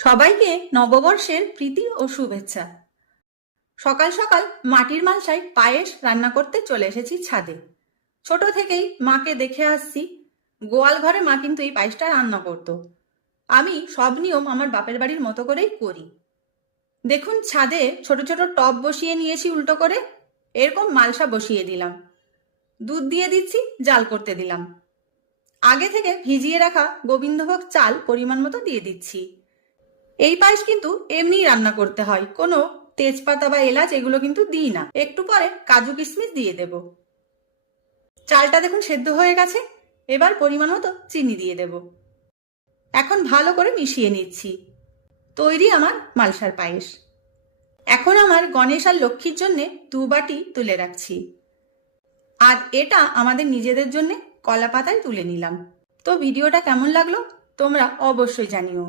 সবাইকে নববর্ষের প্রীতি ও শুভেচ্ছা। সকাল সকাল মাটির মালসায় পায়েস রান্না করতে চলে এসেছি ছাদে। ছোট থেকেই মাকে দেখে আসছি, গোয়াল ঘরে মা কিন্তু এই পায়েসটা রান্না করতো। আমি সব নিয়ম আমার বাপের বাড়ির মতো করেই করি। দেখুন, ছাদে ছোট ছোট টব বসিয়ে নিয়েছি উল্টো করে, এরকম মালসা বসিয়ে দিলাম, দুধ দিয়ে দিচ্ছি, জাল করতে দিলাম। আগে থেকে ভিজিয়ে রাখা গোবিন্দভোগ চাল পরিমাণ মতো দিয়ে দিচ্ছি। এই পায়েস কিন্তু এমনিই রান্না করতে হয়, কোনো তেজপাতা বা এলাচ এগুলো কিন্তু দিই না। একটু পরে কাজু কিশমিশ দিয়ে দেব। চালটা দেখুন সেদ্ধ হয়ে গেছে, এবার পরিমাণ মতো চিনি দিয়ে দেব। এখন ভালো করে মিশিয়ে নিচ্ছি। তৈরি আমার মালসার পায়েস। এখন আমার গণেশ আর লক্ষ্মীর জন্যে 2 বাটি তুলে রাখছি, আর এটা আমাদের নিজেদের জন্য কলা পাতায় তুলে নিলাম। তো ভিডিওটা কেমন লাগলো তোমরা অবশ্যই জানিও।